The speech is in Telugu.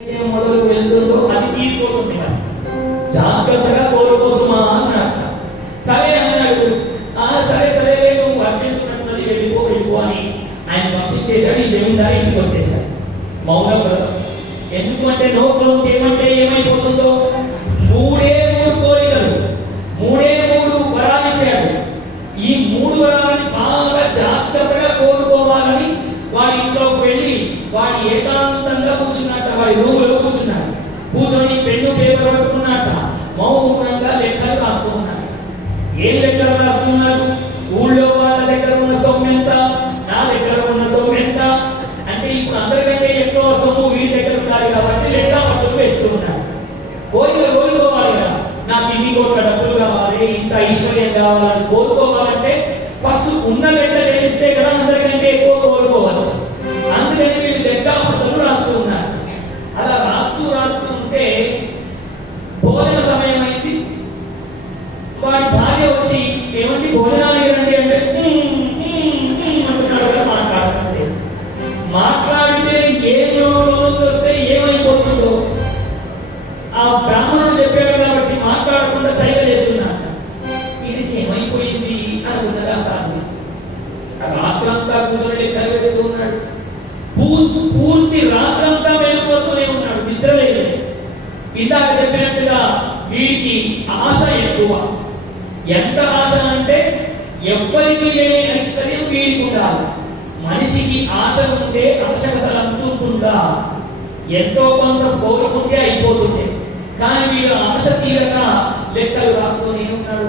మొదలు వెళ్తుందో అది తీరిపోతుంది. మరి జాగ్రత్తగా కోరుకోసమా అన్నాడు. సరే అన్నాడు. సరే సరే నువ్వు అర్జెంటున్నది వెళ్ళిపో అని ఆయన పంపించేశాడు. ఈ జమీందారు ఇంటికి వచ్చేసాడు. మౌన వ్రతం. ఎందుకంటే నోట్లో చేయమంటే ఏమైపోతుందో మూడే కోరికలు, మూడే వరాలు ఇచ్చాడు. ఈ వరాలని బాగా జాగ్రత్తగా కోరుకోవాలని వాడి ఇంట్లోకి వెళ్ళి వాడి ఏకాంతంగా కూర్చున్నట్ట, వాడి రూములో కూర్చున్నాడు. కూర్చొని పెన్ను పేపర్ పట్టుకున్నట్ట మౌనంగా లెక్కలు రాస్తూ ఉన్నాడు. ఏం లెక్కలు రాస్తున్నారు? ఊళ్ళో వాళ్ళ దగ్గర ఉన్న సొమ్ము ఎంత, నా దగ్గర ఉన్న సొమ్ము ఎంత అంటే ఇప్పుడు అందరికంటే ఎక్కువ సొమ్ము వీడి దగ్గర ఉండాలి కాబట్టి లెక్క పట్టులు వేస్తూ ఉన్నాడు. కోరుకోవాలి కదా, నాకు ఇన్ని కోట్ల డబ్బులు కావాలి, ఇంత ఐశ్వర్యం కావాలని కోరుకోవాలంటే ఫస్ట్ ఉన్న లెక్క తెలిస్తే కదా అందరికంటే ఎక్కువ కోరుకోవచ్చు. అందుకని వీళ్ళు లెక్క పట్టులు రాస్తూ ఉన్నారు. అలా రాస్తూ ఉంటే భోజన సమయం అయింది. వాడి భార్య వచ్చి ఏమంటే భోజనాలు ఇవ్వండి అంటే మాట్లాడితే ఏం వస్తే ఏమైపోతుందో ఆ బ్రాహ్మణుడు చెప్పాడు కాబట్టి మాట్లాడకుండా సైగ చేస్తున్నాడు. ఇది ఏమైపోయింది అనుకున్నదా సాధి. రాత్రంతా కూర్చొని లెక్కలు వేస్తూ ఉన్నాడు. పూర్తి రాత్రంతా వెళ్ళిపోతూనే ఉన్నాడు, నిద్ర లేదు. ఇందాక చెప్పినట్టుగా వీడికి ఆశ ఎక్కువ. ఎంత ఆశ అంటే ఎవ్వరికి లేని ఐశ్వర్యం వీడికి ఉండాలి. మనిషికి ఆశ ఉంటే ఆశ అసలు అంటుంటుందా? ఎంతో కొంత కోరుకుంటే అయిపోతుంది. కానీ వీడు ఆశ తీరక లెక్కలు రాస్తూనే ఉన్నాడు.